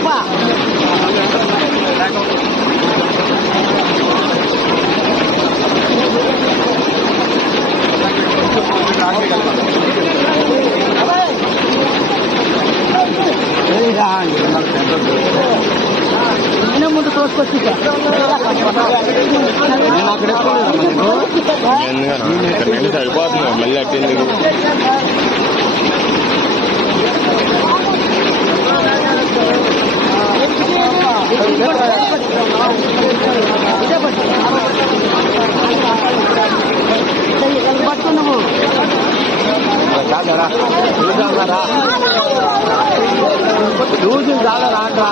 Pa. Ini mau terus. Ini mau ke depan. Ini mau ke depan. Ini mau లూజులు చాలా రాట్రా